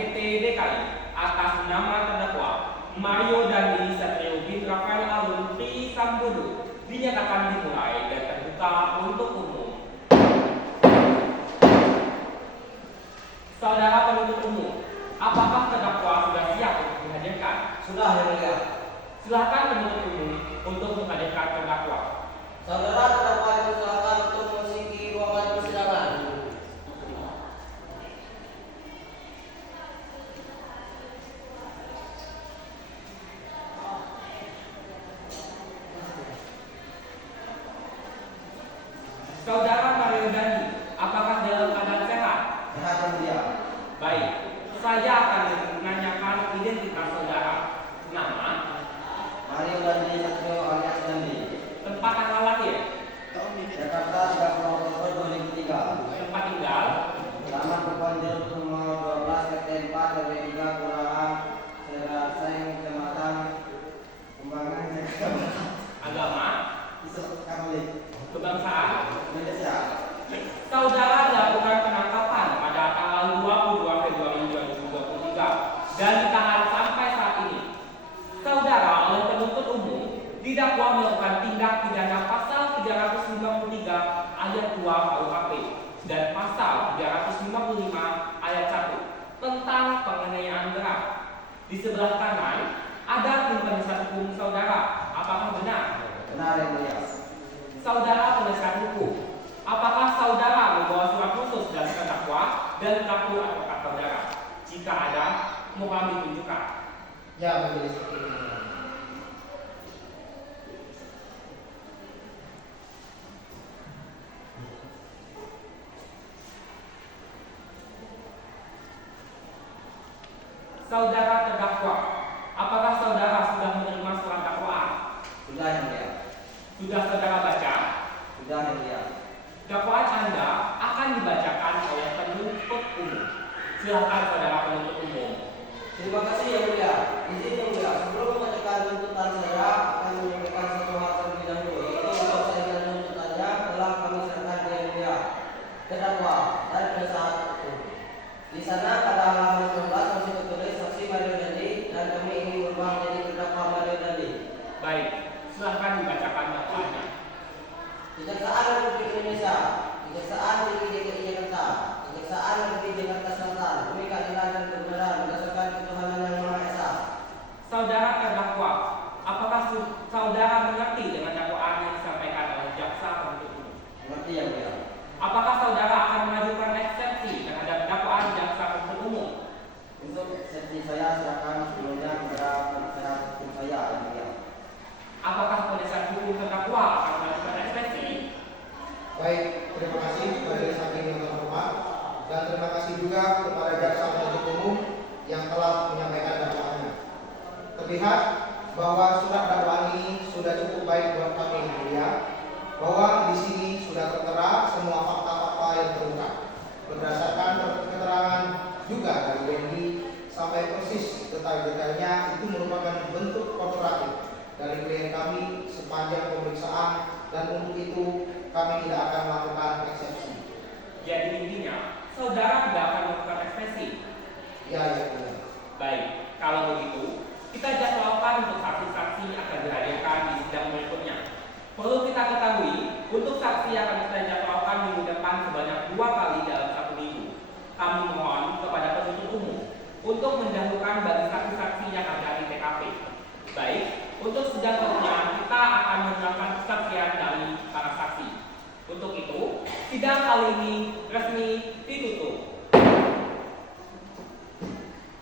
PT DKI atas nama terdakwa Mario Dandi Satrio bin Rafael Alun Tri Sambodo dinyatakan dimulai dan terbuka untuk umum. Saudara penuntut umum, apakah terdakwa sudah siap untuk dihadirkan? Sudah, Yang Mulia. Silakan penuntut umum untuk menghadirkan terdakwa. Saudara terdakwa dipersilakan untuk memasuki ruangan persidangan. Saudara Mario Dandi, apakah dalam keadaan sehat? Sehat, Yang Mulia. Baik, saya akan menanyakan identitas saudara. Nama, Mario Dandi Satrio alias Dandi. tempat tanggal lahir, Jakarta 30 Oktober 2003. tempat tinggal, Alamat Kepulauan Jeruk nomor 12 RT 4 RW 3 Kelurahan Seraseng Kecamatan Kembangan agama, Isuk Katolik kebangsaan. Indonesia. Saudara dilakukan penangkapan pada tanggal 22 Februari 2023 dan ditahan sampai saat ini. Saudara oleh penuntut umum didakwa melakukan tindak pidana pasal 353 ayat 2 KUHP dan pasal 355 ayat 1 tentang penganiayaan berat. Di sebelah kanan ada tim penasihat hukum saudara. Apakah benar? Benar, Yang Mulia. Saudara penasihat hukum, apakah saudara membawa surat khusus dari terdakwa dan kartu advokat saudara? Jika ada, mohon kami tunjukkan. Ya, Majelis. Saudara terdakwa, apakah saudara sudah menerima surat dakwaan? Sudah, Yang Mulia. Sudah saudara baca? Sudah, Yang Mulia. Dakwaan Anda akan dibacakan oleh penuntut umum. Silakan saudara penuntut umum. Terima kasih, Yang Mulia. Izin, Yang Mulia, sebelum membacakan tuntutan saya akan menyampaikan satu hal terlebih dahulu, yaitu usai dan tuntutannya telah kami serahkan ke Yang Mulia terdakwa dan penasihat hukum. Di sana pada halaman 19 masih tertulis saksi Mario Dandi dan kami ingin berubah menjadi terdakwa Mario Dandi. Baik, silakan dibacakan dakwaannya. Kejaksaan Republik Indonesia, Kejaksaan Tinggi DKI Jakarta, Kejaksaan Negeri Jakarta Selatan, demi keadilan dan kebenaran berdasarkan ketuhanan yang Maha Esa. Saudara terdakwa, apakah saudara mengerti dengan dakwaan yang disampaikan oleh jaksa penuntut umum? Mengerti, Yang Mulia. Apakah saudara akan mengajukan eksepsi terhadap dakwaan jaksa penuntut umum? Untuk eksepsi saya silakan sebelumnya kepada penasihat hukum saya, Yang Mulia. Apakah penasihat hukum terdakwa akan mengajukan eksepsi? Baik, terima kasih Majelis Hakim yang terhormat dan terima kasih juga kepada jaksa penuntut umum yang telah menyampaikan dakwaannya. Terlihat bahwa surat dakwaan ini sudah cukup baik buat kami, Yang Mulia, bahwa di sini sudah tertera semua fakta-fakta yang terungkap berdasarkan keterangan juga dari Wendy sampai persis detail-detailnya itu merupakan bentuk kooperatif dari klien kami sepanjang pemeriksaan dan untuk itu kami tidak akan melakukan eksepsi. Jadi intinya, saudara tidak akan melakukan eksepsi. Ya, ya, ya. Baik, kalau begitu, kita jadwalkan untuk saksi-saksi akan dihadirkan di sidang berikutnya. Perlu kita ketahui, untuk saksi akan kita jadwalkan minggu depan sebanyak 2 kali dalam 1 minggu. Kami mohon kepada penuntut umum untuk mendahulukan bagi saksi-saksi yang ada di TKP. Baik, untuk selanjutnya kita akan mendengarkan kesaksian dari para saksi. Untuk itu, sidang kali ini resmi ditutup.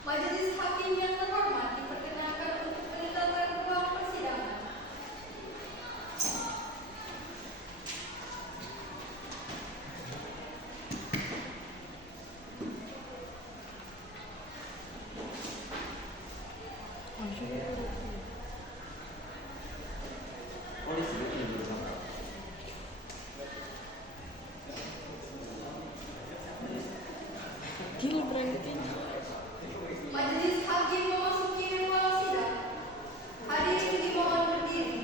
Majelis Hakim yang terhormat diperkenalkan untuk meninggalkan ruang persidangan. Majelis Hakim memasuki ruang sidang. Hadirin dimohon berdiri.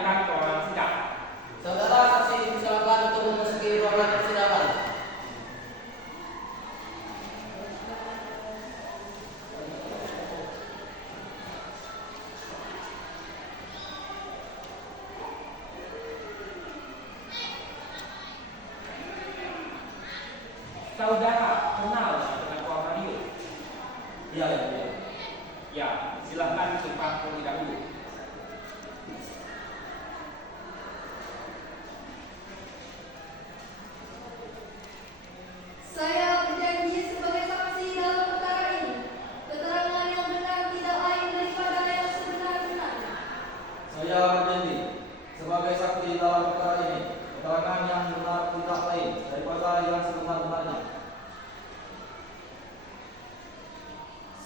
dihadirkan ke ruangan sidang. Saudara saksi silakan untuk memasuki ruangan persidangan. Saudara kenal dengan terdakwa Mario? Iya, yang mulia. Ya, silahkan ditempat terlebih dahulu. Saya berjanji sebagai saksi dalam perkara ini. Keterangan yang benar tidak lain daripada yang sebenar-benarnya. Saya berjanji sebagai saksi dalam perkara ini, keterangan yang benar tidak lain daripada yang sebenar-benarnya.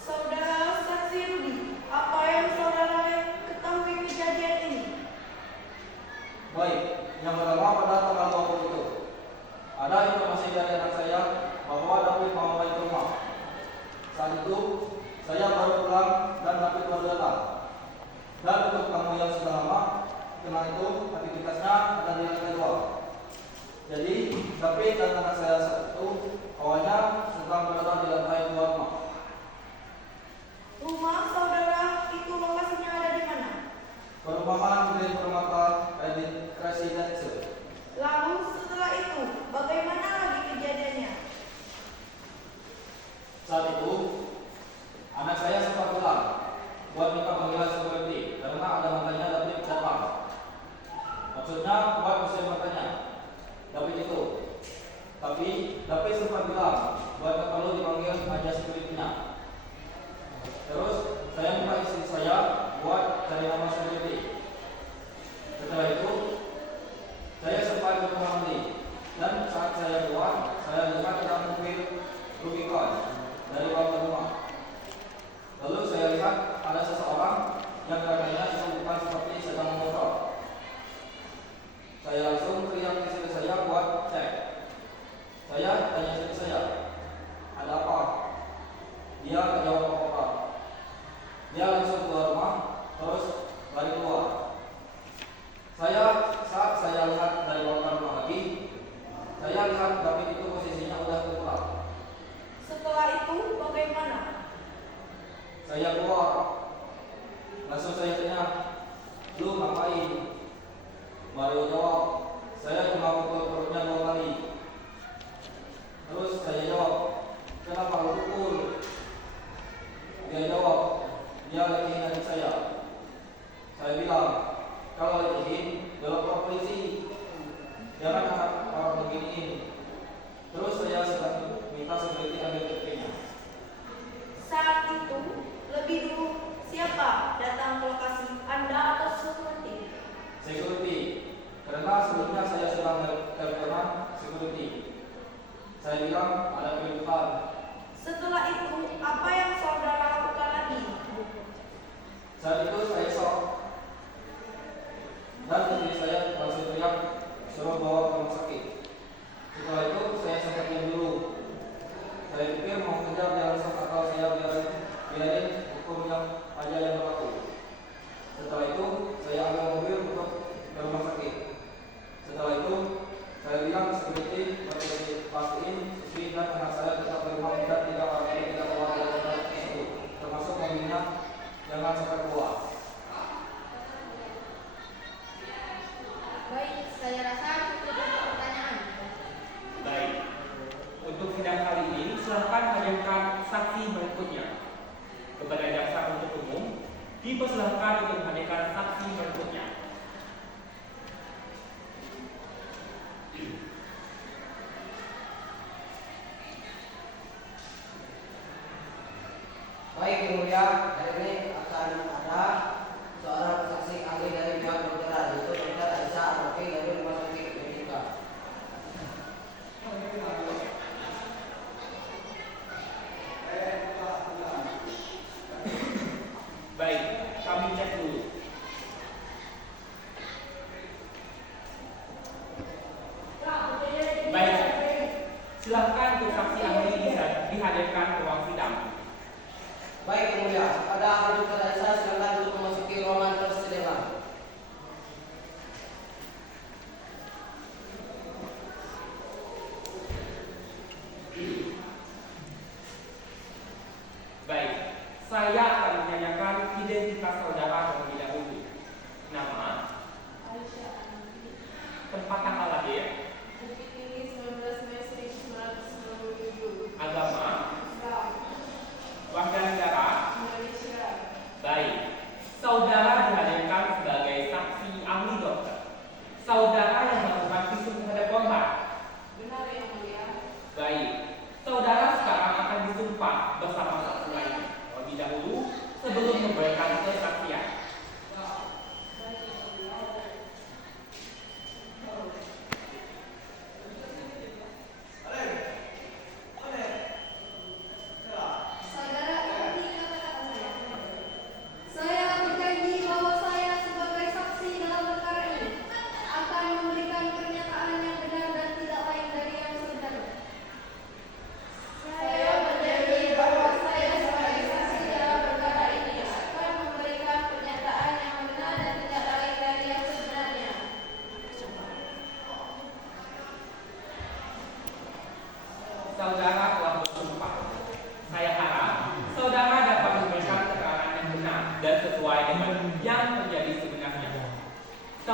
Saudara saksi Rudi, apa yang saudara ketahui kejadian ini? Baik, yang pertama pada tanggal 20 itu ada informasi dari anak saya bahwa David mau main ke rumah. Saat itu saya baru pulang dan David baru datang. Dan untuk kamu yang sudah lama kenal itu, aktivitasnya ada di lantai 2. Jadi David dan anak saya saat itu awalnya sedang berada di lantai 2 rumah. Rumah saudara itu lokasinya ada di mana? Perumahan Green Permata Residence. Lalu setelah itu, bagaimana lagi kejadiannya? Saat itu anak saya sempat bilang buat minta panggilan security karena ada matanya David datang. Maksudnya buat usir matanya David itu. Tapi David sempat bilang buat tak perlu dipanggil aja security-nya. Terus saya minta istri saya buat cari nama security. Setelah itu saya sempat ke rumah mandi dan saat saya keluar saya lihat ada mobil Rubicon dari bawah rumah. Lalu saya lihat ada seseorang yang katanya itu bukan seperti sedang memotor. Saya langsung teriak istri saya buat cek. Saya tanya istri saya, ada apa? Dia tak jawab apa-apa. Dia langsung keluar rumah, terus lari keluar. Saat saya lihat dari bawah rumah lagi, saya lihat David itu posisinya udah terpulang. Setelah itu, bagaimana? Saya keluar, langsung saya tanya, lu ngapain? Mario jawab, saya cuma pukul perutnya 2 kali. Terus saya jawab, kenapa lu pukul? Dia jawab, dia lekihin adik saya. Saya bilang, kalau lekihin, belok polisi. Jangan angkat orang beginiin. Terus saya sedang minta security ambil TP-nya. Saat itu, lebih dulu siapa datang ke lokasi Anda atau security? Security, karena sebelumnya saya sudah teleponan security. Saya bilang ada keributan. Setelah itu, apa yang saudara lakukan lagi? Saat itu saya shock dan istri saya langsung teriak suruh bawa ke rumah sakit. Setelah itu saya sempat diam dulu. Saya pikir mau kejar dia langsung atau saya biarin hukum yang aja yang berlaku. Setelah itu saya ambil mobil untuk ke rumah sakit. Setelah itu saya bilang ke security pastiin istri dan anak saya tetap di rumah dan tidak keluar dari tempat tersebut, termasuk mobilnya jangan sampai keluar. Baik, saya rasa cukup untuk pertanyaan. Baik. Untuk sidang kali ini, silakan hadirkan saksi berikutnya. Kepada jaksa penuntut umum, dipersilahkan untuk menghadirkan saksi berikutnya.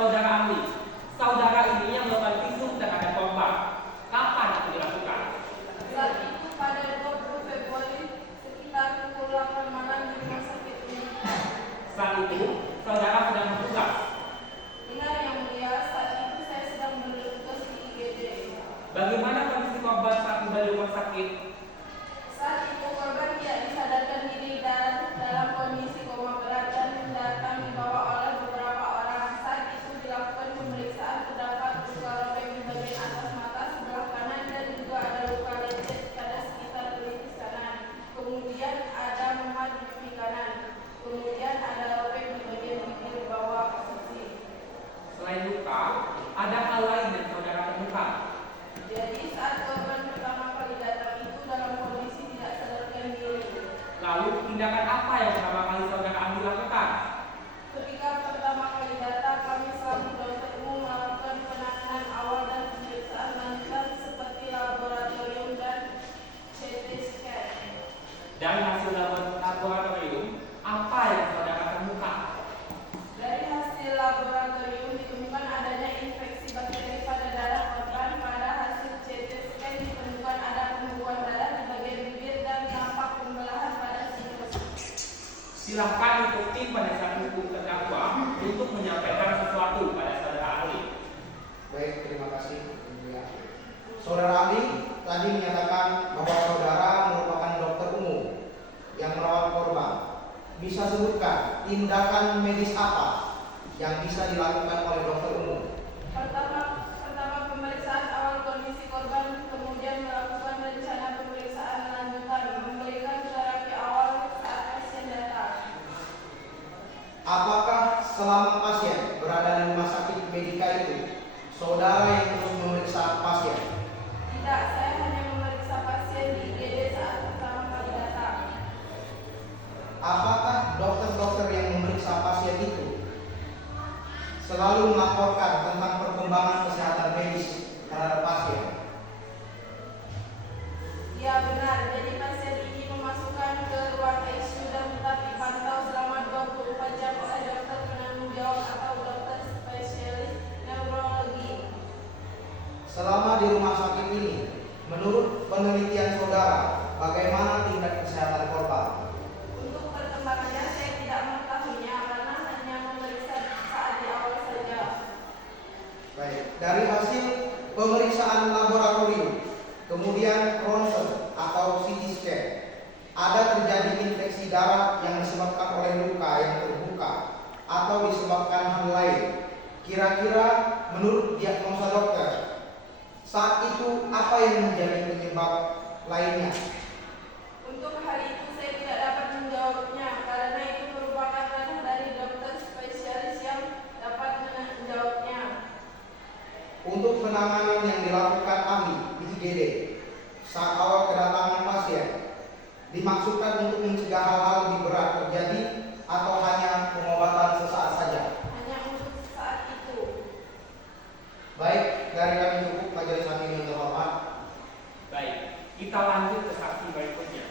Saudara ahli, saudara ini yang melakukan visum terhadap korban. Kapan itu dilakukan? Saat itu pada 20 Februari sekitar pukul 8 malam di rumah sakit ini. Saat itu, saudara sedang bertugas. Benar yang mulia, saat itu saya sedang bertugas di IGD. Bagaimana kondisi korban saat tiba di rumah sakit? Saat itu korban tidak disadarkan diri dan dalam kondisi koma berat dan datang dibawa oleh beberapa orang. Saat itu dilakukan pemeriksaan, terdapat luka robek di bagian atas mata sebelah kanan dan juga ada luka lecet pada sekitar pelipis kanan. Kemudian ada memar di pipi kanan. Kemudian ada robek di bagian bibir bawah sisi. Selain luka, ada hal lain yang saudara temukan. Jadi saat korban pertama kali datang itu dalam kondisi tidak sadarkan diri. Lalu tindakan apa yang pertama kali saudara ahli lakukan? Ketika pertama kali datang, kami selalu dokter umum melakukan penanganan awal dan pemeriksaan lanjutan seperti laboratorium dan CT scan. Dari hasil laboratorium, apa yang saudara temukan? Dari hasil laboratorium ditemukan adanya infeksi bakteri pada darah korban. Pada hasil CT scan ditemukan ada pembuahan darah di bagian bibir dan tampak pembelahan pada sinus. Silahkan ikuti penasihat hukum terdakwa untuk menyampaikan sesuatu pada saudara ahli. Baik, terima kasih. Yang mulia. Saudara ahli tadi menyatakan bahwa saudara merupakan dokter umum yang merawat korban. Bisa sebutkan tindakan medis apa yang bisa dilakukan oleh dokter umum? Pertama pemeriksaan awal kondisi korban, kemudian melakukan rencana pemeriksaan lanjutan, memberikan terapi awal saat pasien datang. Apakah selama pasien berada di rumah sakit medika itu, saudara yang terus memeriksa pasien? Tidak, saya hanya memeriksa pasien di IGD saat pertama kali datang. Apakah dokter-dokter yang memeriksa pasien itu selalu melaporkan tentang perkembangan kesehatan medis terhadap pasien? Ya benar, jadi pasien ini memasukkan ke ruang ICU dan tetap dipantau selama 24 jam oleh dokter penanggung jawab atau dokter spesialis neurologi. Selama di rumah sakit ini, menurut penelitian saudara, bagaimana tingkat kesehatan korban? Untuk perkembangannya saya tidak mengetahuinya karena hanya memeriksa saat di awal saja. Baik, dari hasil pemeriksaan laboratorium, kemudian ronsen atau CT scan, ada terjadi infeksi darah yang disebabkan oleh luka yang terbuka atau disebabkan hal lain. Kira-kira menurut diagnosa dokter, saat itu apa yang menjadi penyebab lainnya? Untuk hal itu saya tidak dapat menjawabnya karena itu merupakan ranah dari dokter spesialis yang dapat menjawabnya. Untuk penanganan yang dilakukan ahli di IGD saat awal kedatangan pasien, dimaksudkan untuk mencegah hal-hal lebih berat terjadi atau hanya pengobatan sesaat saja? Hanya untuk saat itu. Baik, dari kami cukup majelis hakim yang terhormat. Baik, kita lanjut ke saksi berikutnya.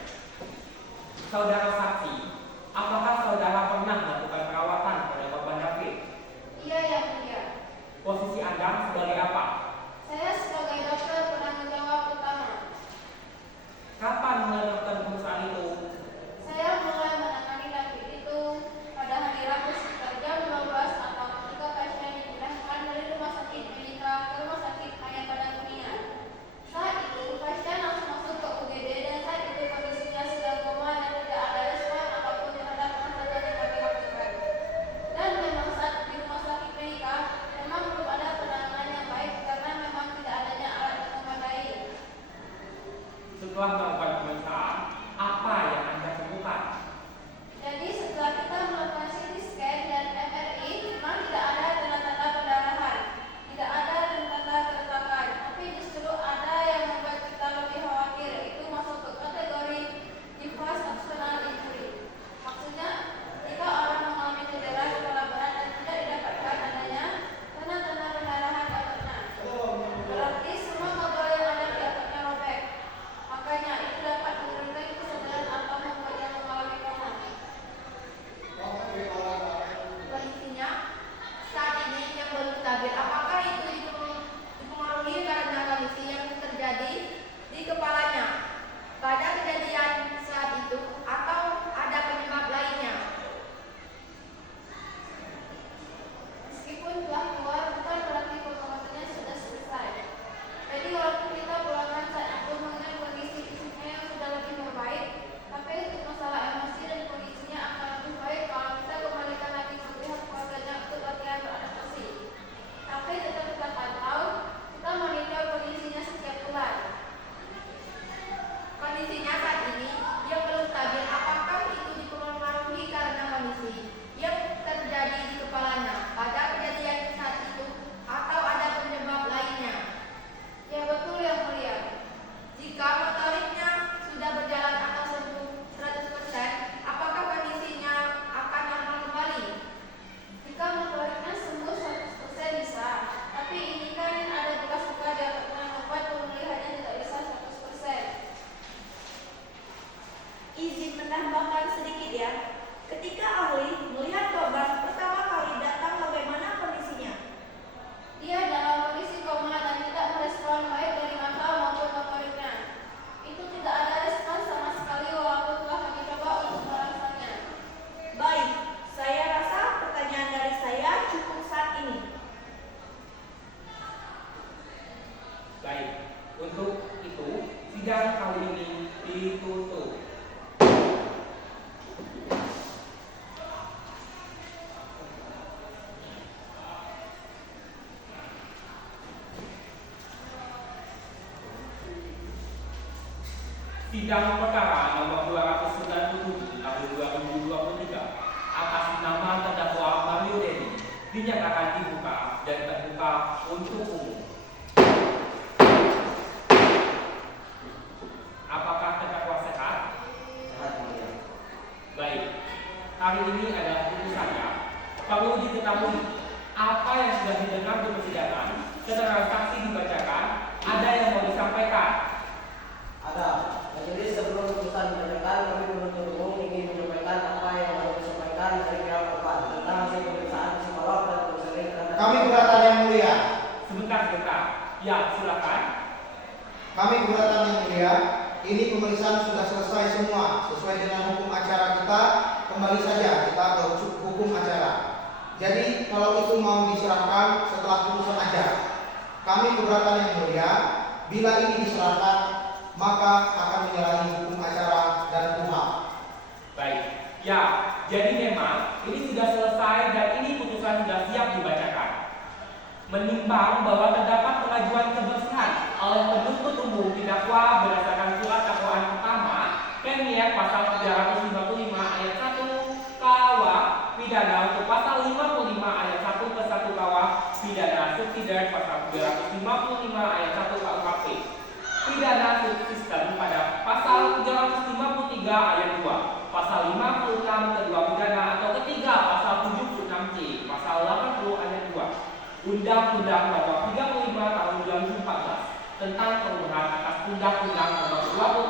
Saudara saksi, apakah saudara pernah melakukan perawatan pada korban David? Iya yang mulia. Posisi Anda sebagai apa? Saya sebagai dokter penanggung jawab utama. Kapan mulai melakukan pemeriksaan itu? Saya mulai menangani David itu pada hari Rabu sekitar jam 12 atau ketika pasien dipindahkan dari rumah sakit Medika ke rumah sakit Maya pada Kuningan. Saat itu pasien langsung masuk ke UGD dan saat itu kondisinya sedang koma dan tidak ada respon apapun terhadap masalah yang kami lakukan. Dan memang saat di rumah sakit Medika memang belum ada penanganan yang baik tabir apakah itu dipengaruhi karena kondisi yang terjadi di kepalanya pada kejadian saat itu atau ada penyebab lainnya. Meskipun telah keluar bukan berarti pengobatan sudah selesai. Jadi walaupun kita pulangkan saat itu mengenai kondisi fisiknya yang sudah lebih membaik, tapi untuk masalah emosi dan kondisinya akan lebih baik kalau kita kembalikan lagi ke pihak keluarganya untuk latihan beradaptasi. Tapi tetap kita pantau, kita monitor kondisinya setiap bulan. Kondisinya saat ini, dia belum stabil. Apakah itu dipengaruhi karena kondisi yang terjadi di kepalanya pada kejadian saat itu atau ada penyebab lainnya? Ya betul yang mulia. Jika motoriknya sudah berjalan atau sembuh 100%, apakah kondisinya akan normal kembali? Jika motoriknya sembuh 100% bisa, tapi ini kan ada bekas luka dengan obat pemulihannya tidak bisa 100%. Izin menambahkan sedikit ya. Ketika ahli melihat korban pertama kali datang, bagaimana kondisinya? Dia dalam kondisi koma dan tidak merespon baik dari mata maupun motoriknya. Itu tidak ada respon sama sekali walaupun telah kami coba untuk merangsangnya. Baik, saya rasa pertanyaan dari saya cukup saat ini. Baik, untuk itu sidang kali ini ditutup. Sidang perkara nomor 297 tahun 2023 atas nama terdakwa Mario Dendi dinyatakan dibuka dan terbuka untuk umum. Apakah terdakwa sehat? Sehat mulia. Baik, hari ini adalah putusannya. Perlu diketahui apa yang sudah didengar di persidangan, keterangan saksi dibacakan, ada yang mau disampaikan. Ada. Majelis sebelum putusan dibacakan, kami penuntut umum ingin menyampaikan apa yang baru disampaikan dari pihak korban tentang hasil pemeriksaan psikolog dan konseling terhadap Kami keberatan yang mulia. Sebentar. Ya, silakan. Kami keberatan yang mulia. Ini pemeriksaan sudah selesai semua sesuai dengan hukum acara kita. Kembali saja kita ke hukum acara. Jadi kalau itu mau diserahkan setelah putusan aja. Kami keberatan yang mulia. Bila ini diserahkan, maka akan menyalahi hukum acara dan KUHP. Baik. Ya, jadi memang ini sudah selesai dan ini putusan sudah siap dibacakan. Menimbang bahwa terdapat pengajuan kebersihan oleh penuntut umum didakwa berdasarkan surat dakwaan pertama Kemien pasal 355 ayat 1 KUH pidana untuk pasal 55 ayat 1 ke 1 KUH pidana subsidiar pasal 355 ayat 1 KUHP pidana subsisten pada pasal 353 ayat 2 pasal 56 kedua pidana atau ketiga pasal 76C pasal 80 ayat 2 Undang-Undang Nomor 35 Tahun 2014 tentang perubahan atas Undang-Undang Nomor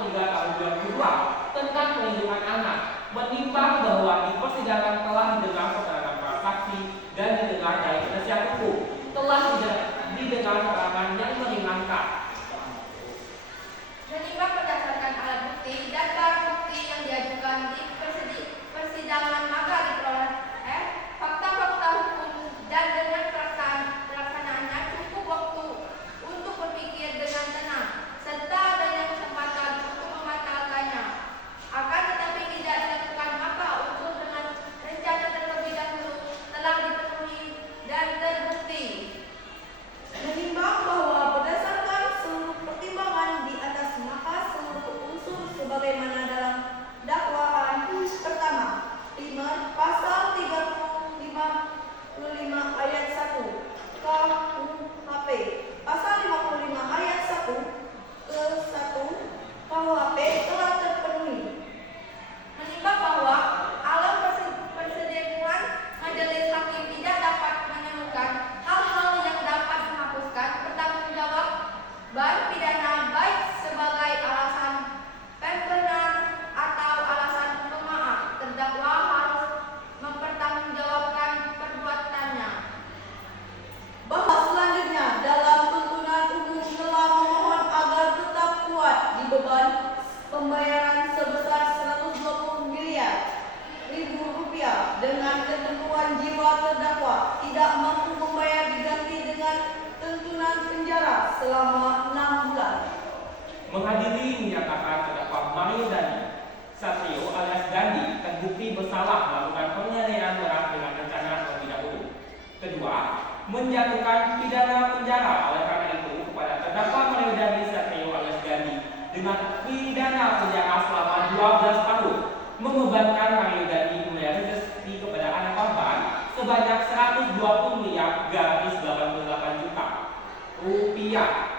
23 Tahun 2002 tentang perlindungan anak, menimbang bahwa di persidangan telah didengar keterangan para saksi dan didengar dari penasihat hukum, telah didengar keterangan yang meringankan. Menimbang berdasarkan alat bukti dan barang bukti yang diajukan di persidangan maka diperoleh fakta-fakta hukum dan dengan pelaksanaannya cukup waktu untuk berpikir dengan tenang serta adanya kesempatan untuk membatalkannya. Akan tetapi tidak dilakukan maka untuk dengan rencana terlebih dahulu telah dipenuhi dan selama 6 bulan. Menghadiri menyatakan terdakwa Mario Dandi Satrio alias Dandi terbukti bersalah melakukan penganiayaan berat dengan rencana terlebih dahulu. Kedua, menjatuhkan pidana penjara oleh karena itu kepada terdakwa Mario Dandi Satrio alias Dandi dengan pidana penjara selama 12 tahun, membebankan Mario Dandi membayar restitusi kepada anak korban sebanyak 120 miliar garis 88 juta rupiah.